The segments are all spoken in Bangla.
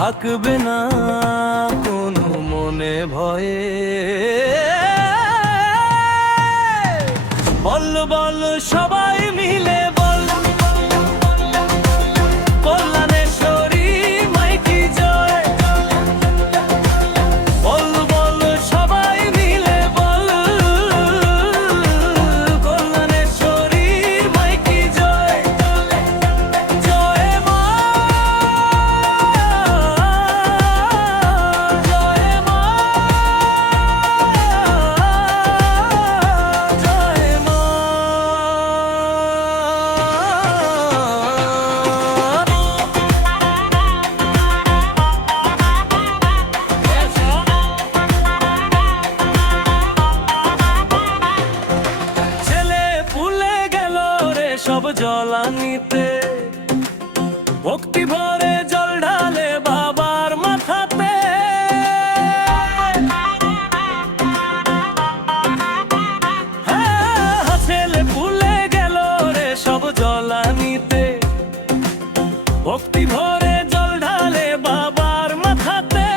থাকবে না কোনো মনে ভয়ে। বল বল সবাই মিলে বল, কল্যাণেশ্বরী মাইকি জয়। বল বল সবাই মিলে বল, কল্যাণেশ্বরী মাইকি জয়। জয় মা, জয় মা, জয় মা। ছেলে পুলে গেল রে সব জলানিতে, ভক্তি ভরে জল ঢালে বাবার মাথাতে। হ্যাঁ, ছেলে পুলে গেল রে সব জলানিতে, ভক্তি ভরে জল ঢালে বাবার মাথাতে।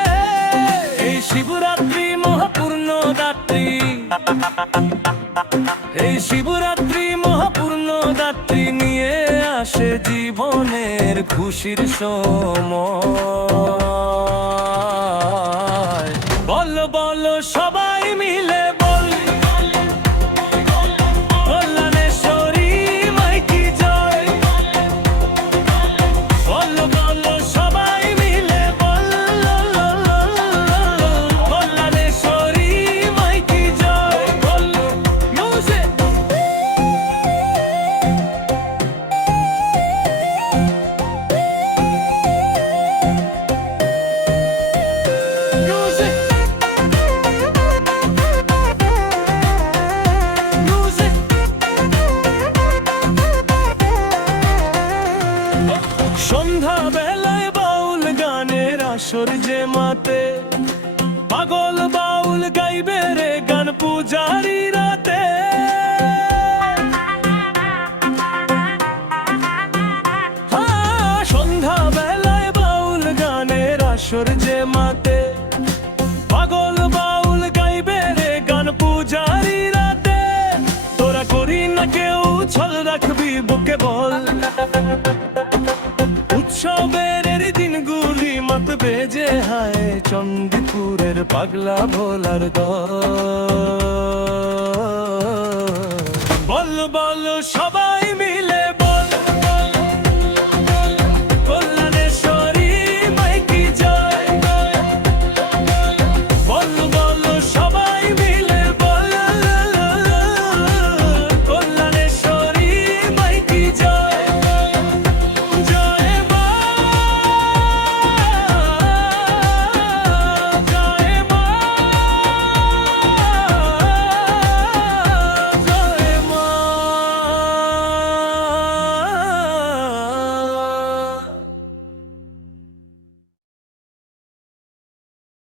এই শিবরাত্রি মহাপূর্ণ রাত্রি, এই শিবরাত্রি মহাপূর্ণ রাত্রি নিয়ে আসে জীবনের খুশির সময়। বল বল সবাই মিলে বল, কল্যাণেশ্বরী মাইকি জয়। বল বল সবাই মিলে বল, কল্যাণেশ্বরী মাইকি জয়। বল মিউজিক, মিউজিক, মিউজিক। সন্ধ্যা বেলায় বাউল গানের আসর যে মাতে, পাগল বাউল গাইবে রে গান পূজারি রাতে। সন্ধ্যা বেলায় বাউল গানের আসর যে মাতে, পাগল বাউল গাইবে রে গান পূজারি রাতে। তোরা করি না কেউ ছল রাখবি বুকে বল, উৎসবের দিনগুলি মাতবে যে হায় চণ্ডীপুরের পাগলা ভোলার দল।